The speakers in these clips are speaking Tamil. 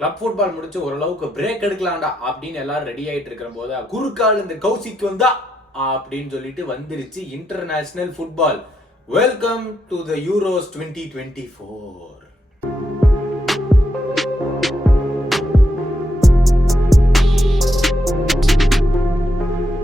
கிளப் ஃபுட்பால் முடிச்சு ஓரளவுக்கு பிரேக் எடுக்கலாம்டா அப்படின்னு எல்லாரும் ரெடி ஆயிட்டு இருக்கிற போது குறுக்கால் இந்த கௌசிக்கு வந்தா அப்படின்னு சொல்லிட்டு வந்துருச்சு international football. Welcome to the Euros 2024.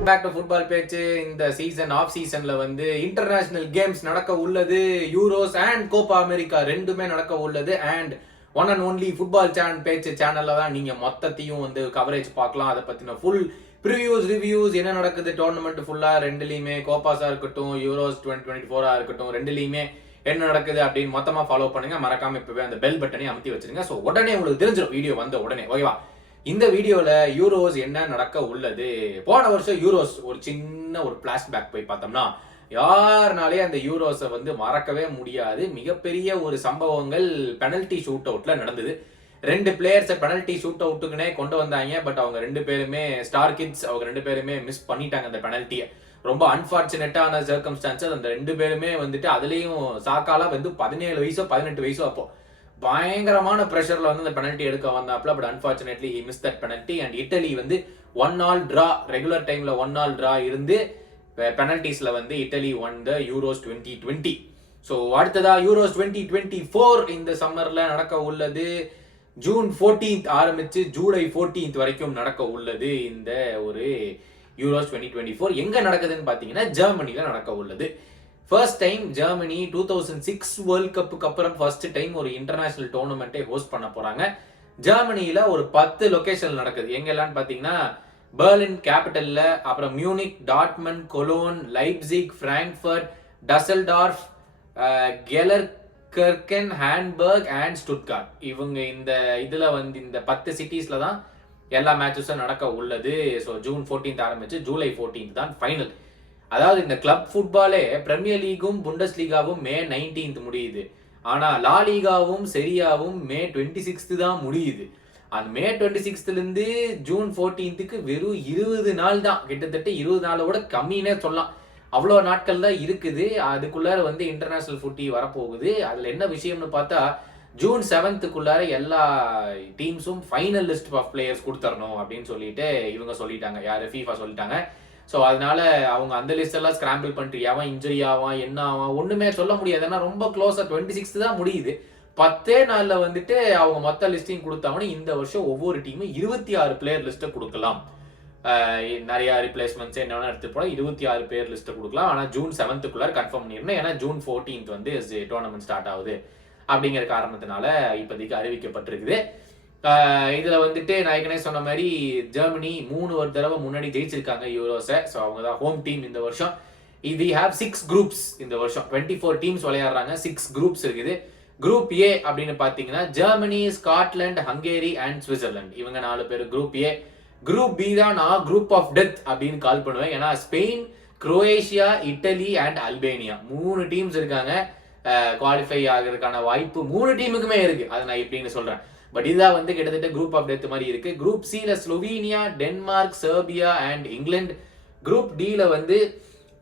Back to football பேச்சு. இந்த சீசன் ஆஃப் சீசன்ல வந்து இன்டர்நேஷனல் கேம்ஸ் நடக்க உள்ளது. யூரோஸ் அண்ட் கோப்பா அமெரிக்கா ரெண்டுமே நடக்க உள்ளது. And one and only football பேச்சு சேனல்ல தான் நீங்க மொத்தத்தையும் வந்து கவரேஜ் பார்க்கலாம். அதை பத்தின ஃபுல் ப்ரிவியூஸ் ரிவ்யூஸ் என்ன நடக்குது டோர்னமெண்ட் ஃபுல்லா ரெண்டுலையுமே, கோப்பாஸா இருக்கட்டும் யூரோஸ் 2024 இருக்கட்டும், ரெண்டுலையுமே என்ன நடக்குது அப்படின்னு மொத்தமா ஃபாலோ பண்ணுங்க. மறக்காம இப்பவே அந்த பெல் பட்டனை அமுத்தி வச்சிருங்க. ஸோ உடனே உங்களுக்கு தெரிஞ்சிடும் வீடியோ வந்த உடனே. ஓகேவா? இந்த வீடியோல யூரோஸ் என்ன நடக்க உள்ளது. போன வருஷம் யூரோஸ் ஒரு சின்ன ஒரு பிளாஷ்பேக் போய் பார்த்தோம்னா யாருனாலே அந்த யூரோஸை வந்து மறக்கவே முடியாது. மிகப்பெரிய ஒரு சம்பவங்கள் பெனல்டி ஷூட் அவுட்ல நடந்தது. 2 பிளேயர்ஸை பெனல்டி ஷூட் அவுட்டுக்குனே கொண்டு வந்தாங்க. பட் அவங்க 2 பேருமே ஸ்டார் கிட்ஸ். அவங்க 2 பேருமே மிஸ் பண்ணிட்டாங்க அந்த பெனல்ட்டியை. ரொம்ப அன்பார்ச்சுனேட்டான சர்க்கம்ஸ்டான்சஸ். அந்த 2 பேருமே வந்துட்டு அதுலயும் சாக்காலா வந்து 17 வயசோ 18 வயசோ அப்போ பயங்கரமான பிரஷர்ல வந்து அந்த பெனல்ட்டி எடுக்க வந்தாப்ல. But unfortunately he miss that penalty. And Italy வந்து 1-1 டிரா, ரெகுலர் டைம்ல 1-1 டிரா இருந்து பெனல்டிஸ்ல வந்து இட்டலி ஒன் த யூரோஸ் 2020. ஸோ அடுத்ததா யூரோஸ் 2024 இந்த சம்மர்ல நடக்க உள்ளது. ஜூன் 14th ஆரம்பிச்சு ஜூலை 14th வரைக்கும் நடக்க உள்ளது இந்த ஒரு யூரோஸ் 2024. எங்க நடக்குதுன்னு பாத்தீங்கன்னா ஜெர்மனில நடக்க உள்ளது. ஃபர்ஸ்ட் டைம் ஜெர்மனி 2006 வேர்ல்ட் கப்புக்கு அப்புறம் ஃபர்ஸ்ட் டைம் ஒரு இன்டர்நேஷனல் டோர்னமெண்ட்டை ஹோஸ்ட் பண்ண போறாங்க. ஜெர்மனியில ஒரு 10 லொகேஷன் நடக்குது. எங்கெல்லாம் பாத்தீங்கன்னா பெர்லின் கேபிட்டல்ல, அப்புறம் Munich, Dortmund, Cologne, Leipzig, Frankfurt, Düsseldorf, Gelsenkirchen, Hamburg and Stuttgart. இவங்க இந்த இதுல வந்து இந்த 10 சிட்டிஸ்ல தான் எல்லா மேட்சஸும் நடக்க உள்ளது. ஸோ ஜூன் 14th ஆரம்பிச்சு ஜூலை 14th தான் ஃபைனல். அதாவது இந்த கிளப் ஃபுட்பாலே பிரீமியர் லீகும் புண்டஸ் லீகாவும் மே 19th முடியுது. ஆனா லா லீகாவும் செரியாவும் மே 26th தான் முடியுது. அந்த மே 26th இருந்து ஜூன் 14th வெறும் 20 நாள் தான். கிட்டத்தட்ட 20 நாளோட கம்மினே சொல்லலாம். அவ்வளோ நாட்கள் தான் இருக்குது. அதுக்குள்ளார வந்து இன்டர்நேஷனல் ஃபுட்டி வரப்போகுது. அதுல என்ன விஷயம்னு பார்த்தா ஜூன் 7th எல்லா டீம்ஸும் ஃபைனல் லிஸ்ட் ஆஃப் பிளேயர்ஸ் கொடுத்துடணும் அப்படின்னு சொல்லிட்டு இவங்க சொல்லிட்டாங்க. யாரு? ஃபீஃபா சொல்லிட்டாங்க. ஸோ அதனால அவங்க அந்த லிஸ்ட் எல்லாம் ஸ்கிராம்பிள் பண்ணிட்டு எவன் இன்ஜுரி ஆவான் என்ன ஆவான் ஒண்ணுமே சொல்ல முடியாது. ஏன்னா ரொம்ப க்ளோஸா 26th தான் முடியுது. 10 நாள்ல வந்துட்டு அவங்க மொத்த லிஸ்டையும் கொடுத்தாங்கன்னா இந்த வருஷம் ஒவ்வொரு டீமும் 26 பிளேயர் லிஸ்ட்டை கொடுக்கலாம். நிறைய ரிப்ளேஸ்மெண்ட்ஸ் என்னென்ன எடுத்து போல 26 பேர் லிஸ்ட்டை கொடுக்கலாம். ஆனால் ஜூன் 7th கன்ஃபார்ம் பண்ணிடணும். ஏன்னா ஜூன் 14th வந்து டோர்னமெண்ட் ஸ்டார்ட் ஆகுது அப்படிங்கிற காரணத்தினால இப்போதைக்கு அறிவிக்கப்பட்டிருக்குது. இதுல வந்துட்டு நான் ஏற்கனவே சொன்ன மாதிரி ஜெர்மனி 3 தடவை முன்னாடி ஜெயிச்சிருக்காங்க யூரோஸை. ஸோ அவங்க தான் ஹோம் டீம் இந்த வருஷம். வி ஹேவ் 6 குரூப்ஸ் இந்த வருஷம். 24 டீம்ஸ் விளையாடுறாங்க. 6 குரூப்ஸ் இருக்குது. குரூப் ஏ அப்படின்னு பாத்தீங்கன்னா Germany, Scotland, Hungary and Switzerland. இவங்க 4 பேர் குரூப் ஏ. குரூப் பி தான் நான் குரூப் ஆஃப் டெத் அப்படின்னு கால் பண்ணுவேன். ஏன்னா Spain, குரோஏஷியா, idli and Albania 3 teams இருக்காங்க. குவாலிஃபை ஆகிறதுக்கான வாய்ப்பு 3 டீமுக்குமே இருக்கு. அதை நான் எப்படின்னு சொல்றேன். பட் இதான் வந்து கிட்டத்தட்ட குரூப் ஆஃப் டெத் மாதிரி இருக்கு. குரூப் சில Slovenia, Denmark, Serbia and England. Group டில வந்து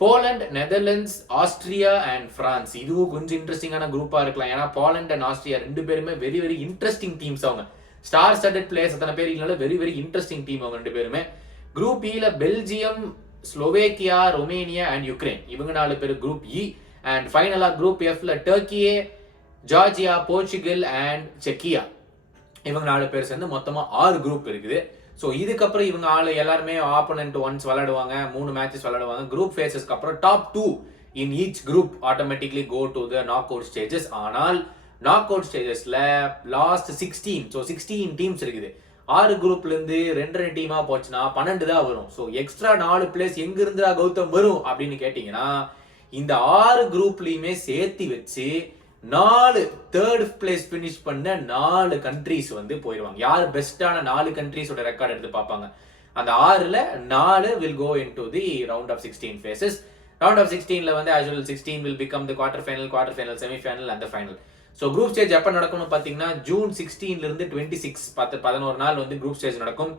Poland, Netherlands, Austria and France. இதுவும் கொஞ்சம் இன்ட்ரெஸ்டிங்கான குரூப்பா இருக்கலாம். ஏன்னா போலண்ட் அண்ட் ஆஸ்திரியா 2 பேருமே வெரி வெரி இன்ட்ரெஸ்டிங் டீம்ஸ். அவங்க ஸ்டார் ஸ்டட்டட் பிளேயர்ஸ் அத்தனை பேர் இல்லைனால வெரி வெரி இன்ட்ரெஸ்டிங் டீம் அவங்க 2 பேருமே. குரூப் இல Belgium, Slovakia, Romania and Ukraine. இவங்க 4 பேர் குரூப் இ. அண்ட் ஃபைனலா குரூப் எஃப்ல டர்க்கியே, ஜார்ஜியா, போர்ச்சுகல் அண்ட் செக்கியா. இவங்க 4 பேர் சேர்ந்து மொத்தமா 6 குரூப் இருக்குது. ஸோ இதுக்கப்புறம் இவங்க எல்லாருமே ஆப்போனன்ட் ஒன்ஸ் விளையாடுவாங்க. 3 மேட்சஸ் விளையாடுவாங்க. குரூப் ஃபேஸஸ்க்கு அப்புறம் top 2 in each group automatically go to the knock out stages. ஆனால் நாக் அவுட் ஸ்டேஜஸ்ல லாஸ்ட் 16, ஸோ 16 டீம்ஸ் இருக்குது. 6 குரூப்ல இருந்து 2 டீமா போச்சுன்னா 12 தான் வரும். ஸோ எக்ஸ்ட்ரா 4 பிளேஸ் எங்க இருந்தா கௌதம் வரும் அப்படின்னு கேட்டீங்கன்னா இந்த 6 குரூப்லயுமே சேர்த்து வச்சு 4 தேர்ட் பிளேஸ் பினிஷ் பண்ண 4 கண்ட்ரீஸ் வந்து போயிடுவாங்க. யார் பெஸ்டான 4 கண்ட்ரீஸோட ரெக்கார்ட் எடுத்து பார்ப்பாங்க. அந்த 6ல 4 will go into the round of 16 phases. round of 16ல வந்து as usual 16 will become the quarter final, semi final and the final. So group stage எப்போ நடக்கும்னு பார்த்தீங்கன்னா ஜூன் 16ல இருந்து 26 11 நாள் வந்து குரூப் ஸ்டேஜ் நடக்கும்.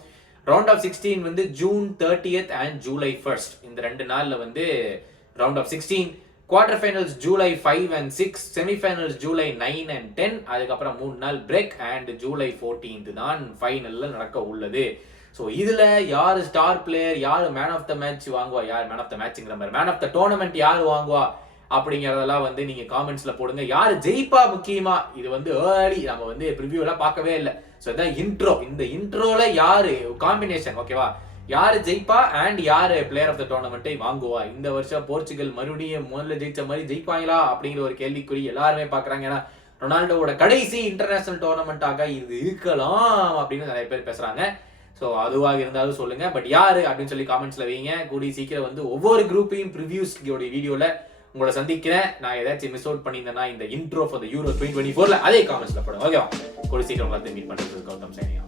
ரவுண்ட் ஆஃப் 16 வந்து June 30th and July 1st. இந்த 2 நாள்ல வந்து round of 16 quarter finals July 5 and 6, semifinals July 9 and 10, அதுக்கப்புறம் 3 நாள் பிரேக் அண்ட் ஜூலை 14th தான் ஃபைனல்ல நடக்க உள்ளது. ஸோ இதுல யாரு ஸ்டார் பிளேயர், யாரு மேன் ஆஃப் த மேட்ச் வாங்குவா, யார் மேன் ஆஃப் த மேட்ச்ங்கிற மாதிரி மேன் ஆஃப் த டோர்னமெண்ட் யாரு வாங்குவா அப்படிங்கறதெல்லாம் வந்து நீங்க காமெண்ட்ஸ்ல போடுங்க. யாரு ஜெயிப்பா முக்கியமா, இது வந்து ஏர்லி நம்ம வந்து ப்ரிவியூ எல்லாம் பார்க்கவே இல்லை. ஸோ இதான் இன்ட்ரோ. இந்த இன்ட்ரோல யாரு காம்பினேஷன் ஓகேவா, யாரு ஜெயிப்பா அண்ட் யாரு பிளேயர் ஆஃப் த டோர்னமெண்ட்டை வாங்குவா. இந்த வருஷம் போர்ச்சுகல் மறுபடியும் முதல்ல ஜெயிச்ச மாதிரி ஜெயிப்பாங்களா அப்படிங்கிற ஒரு கேள்விக்குறி எல்லாருமே பாக்குறாங்க. ஏன்னா ரொனால்டோவோட கடைசி இன்டர்நேஷனல் டோர்னமெண்ட்டாக இது இருக்கலாம் அப்படின்னு நிறைய பேர் பேசுறாங்க. ஸோ அதுவாக இருந்தாலும் சொல்லுங்க. பட் யாரு அப்படின்னு சொல்லி காமெண்ட்ஸ்ல வைங்க. கூடிய சீக்கிரம் வந்து ஒவ்வொரு குரூப்பையும் ப்ரிவியூஸ் வீடியோல உங்களை சந்திக்கிறேன். நான் ஏதாச்சும் மிஸ் அவுட் பண்ணியிருந்தேன்னா இந்த இன்ட்ரோ ஃபார் த யூரோ 2024 அதே காமெண்ட்ஸ்ல போடுங்க. ஓகேவா, கூடிய சீக்கிரம் உங்களை மீட் பண்றது கௌதம் சைனியா.